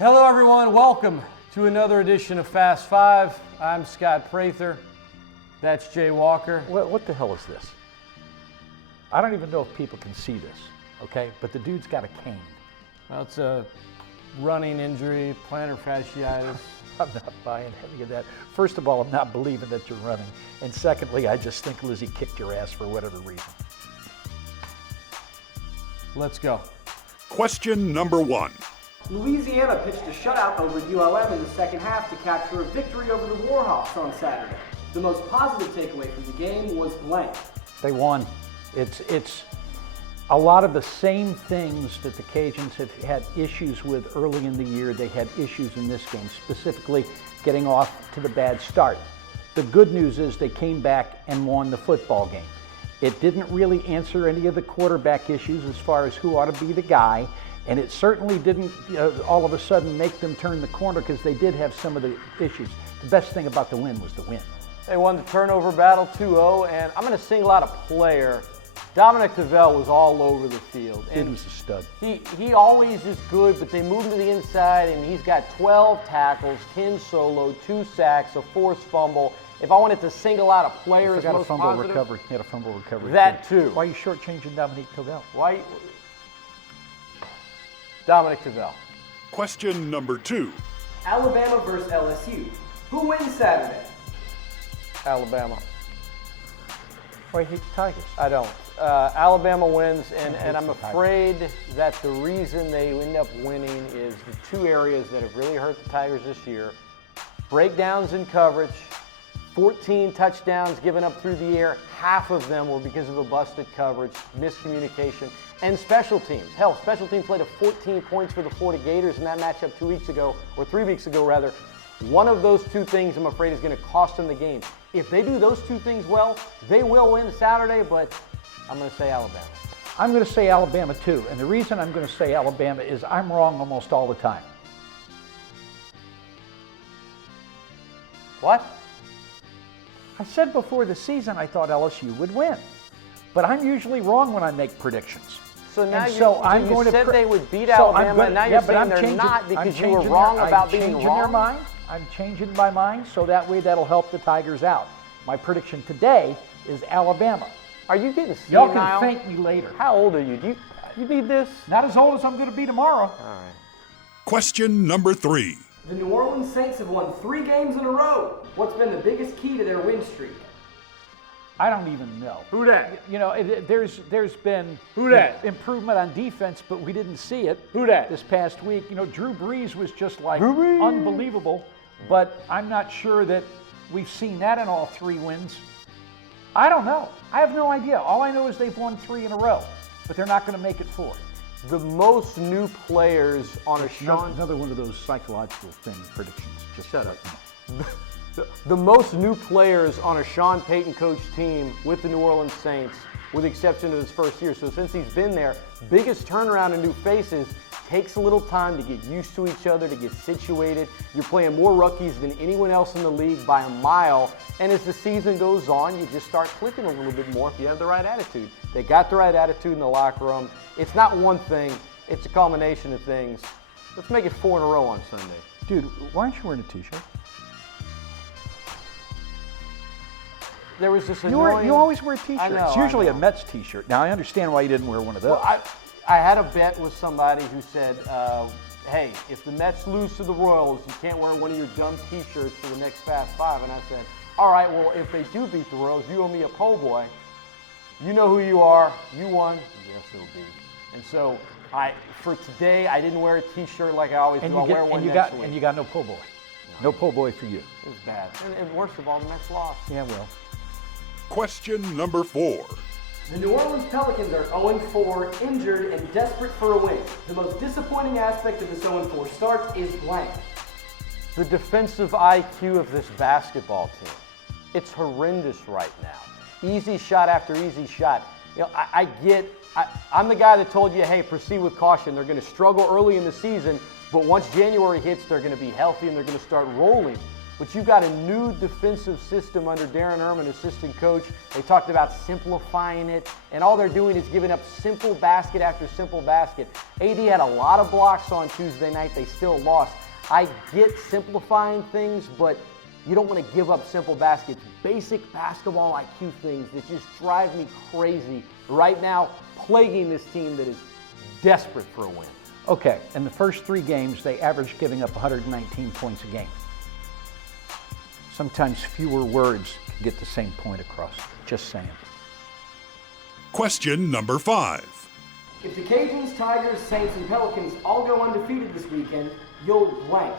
Hello everyone, welcome to another edition of Fast Five. I'm Scott Prather. That's Jay Walker. What the hell is this? I don't even know if people can see this, okay? But the dude's got a cane. Well, it's a running injury, plantar fasciitis. I'm not buying any of that. First of all, I'm not believing that you're running. And secondly, I just think Lizzie kicked your ass for whatever reason. Let's go. Question number 1. Louisiana pitched a shutout over ULM in the second half to capture a victory over the Warhawks on Saturday. The most positive takeaway from the game was blank. They won. It's a lot of the same things that the Cajuns have had issues with early in the year. They had issues in this game, specifically getting off to the bad start. The good news is they came back and won the football game. It didn't really answer any of the quarterback issues as far as who ought to be the guy. And it certainly didn't all of a sudden make them turn the corner because they did have some of the issues. The best thing about the win was the win. They won the turnover battle 2-0, and I'm going to single out a player. Dominic Tavell was all over the field. He was a stud. He always is good, but they moved him to the inside, and he's got 12 tackles, 10 solo, 2 sacks, a forced fumble. If I wanted to single out a player as most positive, recovery. He had a fumble recovery. That too. Why are you shortchanging Dominic Tavell? Why? Dominic Tavell. Question number 2. Alabama versus LSU. Who wins Saturday? Alabama. Why hate the Tigers? I don't. Alabama wins, and I'm afraid that the reason they end up winning is the two areas that have really hurt the Tigers this year. Breakdowns in coverage, 14 touchdowns given up through the air. Half of them were because of a busted coverage, miscommunication, and special teams. Hell, special teams led to 14 points for the Florida Gators in that matchup 2 weeks ago, or 3 weeks ago rather. One of those two things, I'm afraid, is going to cost them the game. If they do those two things well, they will win Saturday, but I'm going to say Alabama. I'm going to say Alabama too. And the reason I'm going to say Alabama is I'm wrong almost all the time. What? I said before the season I thought LSU would win. But I'm usually wrong when I make predictions. So now you said they would beat Alabama, and now you're saying they're not because you were wrong about being wrong? I'm changing my mind, so that way that'll help the Tigers out. My prediction today is Alabama. Are you getting senile? Y'all can thank me later. How old are you? Do you need this? Not as old as I'm going to be tomorrow. All right. Question number 3. The New Orleans Saints have won 3 games in a row. What's been the biggest key to their win streak? I don't even know. Who that? You know, there's been improvement on defense, but we didn't see it. Who that? This past week. You know, Drew Brees was just like unbelievable, but I'm not sure that we've seen that in all 3 wins. I don't know. I have no idea. All I know is they've won 3 in a row, but they're not going to make it 4. The most new players on Another one of those psychological predictions. Just shut up. The most new players on a Sean Payton coach team with the New Orleans Saints, with the exception of his first year. So since he's been there, biggest turnaround in new faces. Takes a little time to get used to each other, to get situated. You're playing more rookies than anyone else in the league by a mile. And as the season goes on, you just start clicking a little bit more if you have the right attitude. They got the right attitude in the locker room. It's not one thing, it's a combination of things. Let's make it 4 in a row on Sunday. Dude, why aren't you wearing a t-shirt? There was this annoying... You always wear t-shirts. I know, it's usually a Mets t-shirt. Now, I understand why you didn't wear one of those. Well, I had a bet with somebody who said, hey, if the Mets lose to the Royals, you can't wear one of your dumb t-shirts for the next Fast Five. And I said, all right, well, if they do beat the Royals, you owe me a po' boy. You know who you are. You won. Yes, it'll be. And so, for today, I didn't wear a t-shirt like I always do. I'll wear one next week. And you got no po' boy. No po' boy for you. It was bad. And worst of all, the Mets lost. Yeah, well. Question number 4. The New Orleans Pelicans are 0-4, injured and desperate for a win. The most disappointing aspect of this 0-4 start is blank. The defensive IQ of this basketball team. It's horrendous right now. Easy shot after easy shot. You know, I'm the guy that told you, hey, proceed with caution. They're going to struggle early in the season, but once January hits, they're going to be healthy and they're going to start rolling. but you've got a new defensive system under Darren Erman, assistant coach. They talked about simplifying it, and all they're doing is giving up simple basket after simple basket. AD had a lot of blocks on Tuesday night. They still lost. I get simplifying things, but you don't want to give up simple baskets. Basic basketball IQ things that just drive me crazy right now, plaguing this team that is desperate for a win. Okay, in the first 3 games, they averaged giving up 119 points a game. Sometimes fewer words can get the same point across. Just saying. Question number 5. If the Cajuns, Tigers, Saints, and Pelicans all go undefeated this weekend, you'll blank.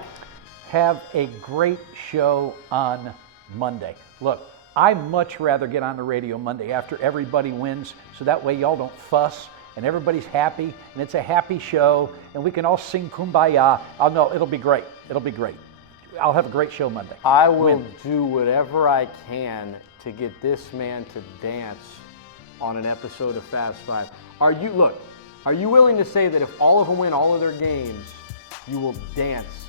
Have a great show on Monday. Look, I'd much rather get on the radio Monday after everybody wins, so that way y'all don't fuss and everybody's happy and it's a happy show and we can all sing Kumbaya. Oh no, it'll be great. It'll be great. I'll have a great show Monday. I will do whatever I can to get this man to dance on an episode of Fast Five. Are you willing to say that if all of them win all of their games, you will dance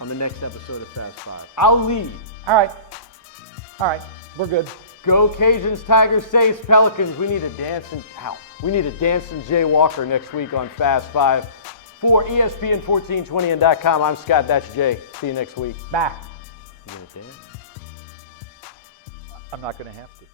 on the next episode of Fast Five? I'll lead. All right, we're good. Go Cajuns, Tigers, Saints, Pelicans. We need a dancing Jay Walker next week on Fast Five. For ESPN 1420 and .com, I'm Scott, that's Jay. See you next week. Bye. You gonna dance? I'm not going to have to.